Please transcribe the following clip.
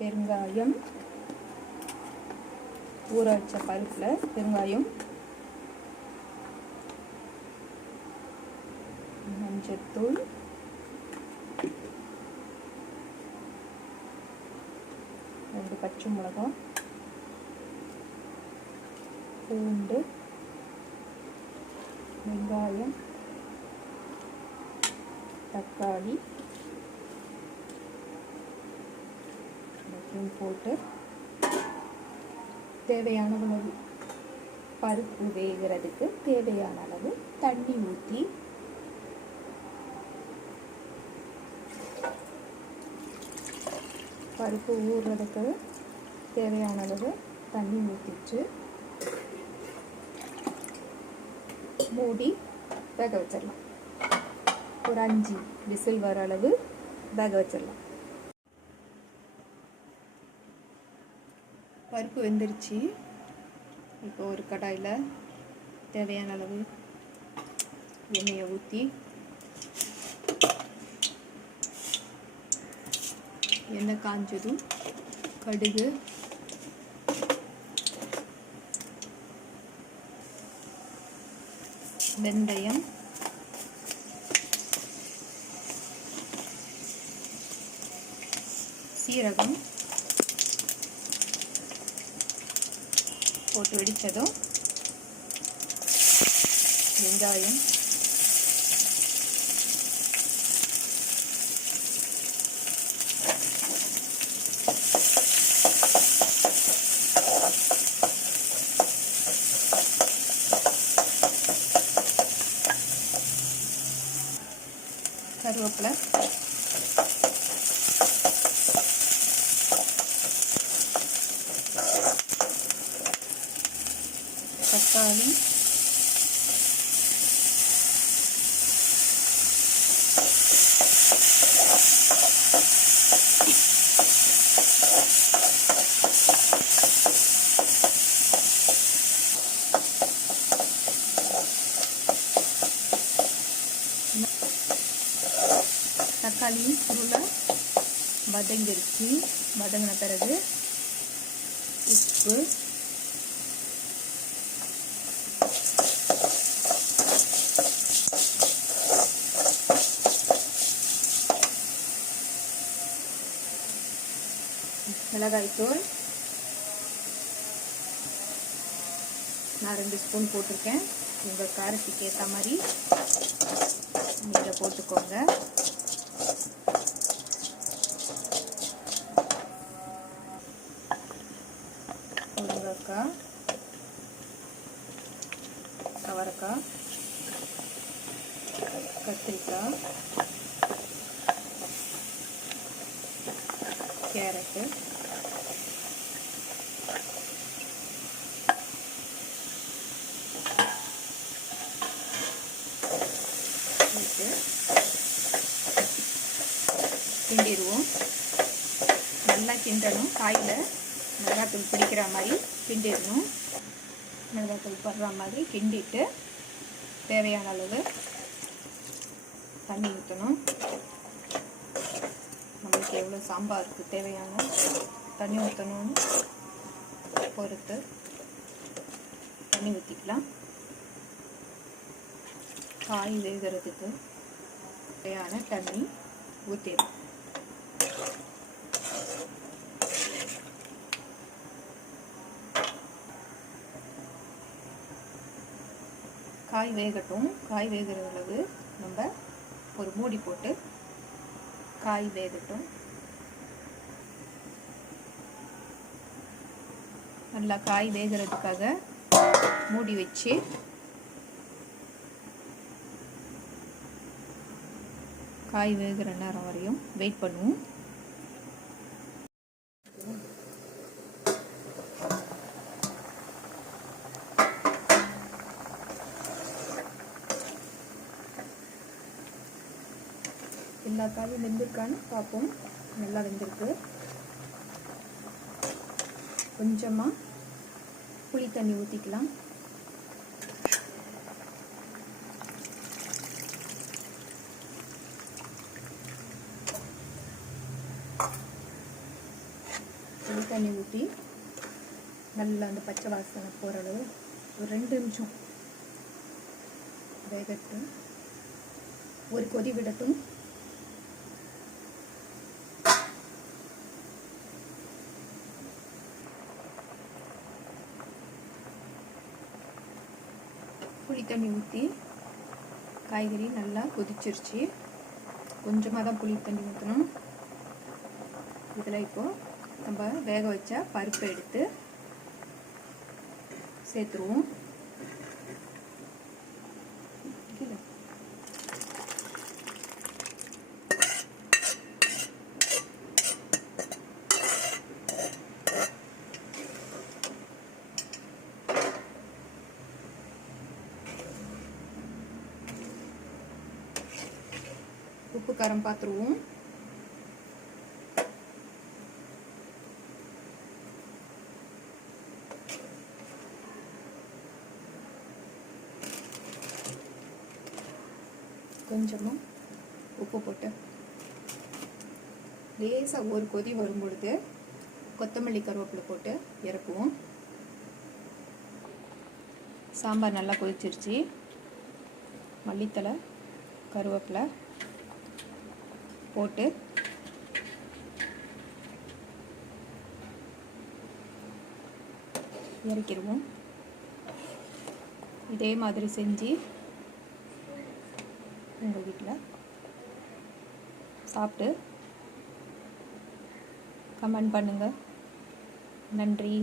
பெருங்காயம், ஊற வச்ச பருப்பில் பெருங்காயம், மஞ்சத்தூள், ரெண்டு பச்சை மிளகாய், பூண்டு, வெங்காயம், தக்காளி எல்லாத்தையும் போட்டு தேவையான அளவு பருப்பு வேகிறதுக்கு தேவையான அளவு தண்ணி ஊற்றி பருப்பு ஊறுறதுக்கு தேவையான அளவு தண்ணி ஊற்றிட்டு மூடி வேக வச்சிடலாம். ஒரு 5 விசில் வர அளவு வேக வச்சிடலாம். பருப்பு வெந்துருச்சு. இப்போ ஒரு கடாயில் தேவையான அளவு எண்ணெயை ஊற்றி எண்ணெய் காஞ்சதும் கடுகு, வெந்தயம், சீரகம் போட்டு வெடித்ததும் வெங்காயம், கருவேப்பிலை, தக்காளி, தக்காளி சுருளை வதங்கிருச்சு. வதங்கின பிறகு உப்பு, மிளகாய்த்தூள் நான் 2 ஸ்பூன் போட்டிருக்கேன். உங்கள் காரத்துக்கு ஏற்ற மாதிரி நீங்கள் போட்டுக்கோங்க. முருங்கைக்காய், அவரைக்காய், கத்திரிக்காய், கேரட்டு, கிண்டிடுவோம். நல்லா கிண்டணும். காயில் மிளகாத்தூள் பிடிக்கிற மாதிரி கிண்டிடணும். மிளகாத்தூள் படுற மாதிரி கிண்டிட்டு தேவையான அளவு தண்ணி ஊற்றணும். நம்மளுக்கு எவ்வளோ சாம்பாருக்கு தேவையான தண்ணி ஊற்றணும்னு பொறுத்து தண்ணி ஊற்றிக்கலாம். காய் வேகிறதுக்கு தேவையான தண்ணி ஊற்றிடலாம். காய் வேகட்டும். காய் வேகிற அளவு நம்ம ஒரு மூடி போட்டு காய் வேகட்டும். நல்லா காய் வேகிறதுக்காக மூடி வச்சு காய் வேகிற நேரம் வரையும் வெயிட் பண்ணுவோம். எல்லா காயும் வெந்திருக்கான்னு பார்ப்போம். நல்லா வெந்திருக்கு. கொஞ்சமாக புளி தண்ணி ஊற்றிக்கலாம். புளி தண்ணி ஊற்றி நல்லா அந்த பச்சை வாசனை போகிற அளவு ஒரு 2 நிமிஷம் வேகட்டும். ஒரு கொதி விடட்டும். புளி தண்ணி ஊற்றி காய்கறி நல்லா கொதிச்சிருச்சு. கொஞ்சமாக தான் புளி தண்ணி ஊற்றணும். இதில் இப்போது நம்ம வேக வச்ச பருப்பை எடுத்து சேர்த்துருவோம். உப்பு காரம் பார்த்துருவோம். கொஞ்சமாக உப்பு போட்டு லேசாக ஒரு கொதி வரும் பொழுது கொத்தமல்லி கருவேப்பிலை போட்டு இறக்குவோம். சாம்பார் நல்லா கொதிச்சிருச்சு. மல்லித்தலை கருவேப்பிலை போட்டு இறக்கிடுவோம். இதே மாதிரி செஞ்சு உங்கள் வீட்டில் சாப்பிட்டு கமெண்ட் பண்ணுங்கள். நன்றி.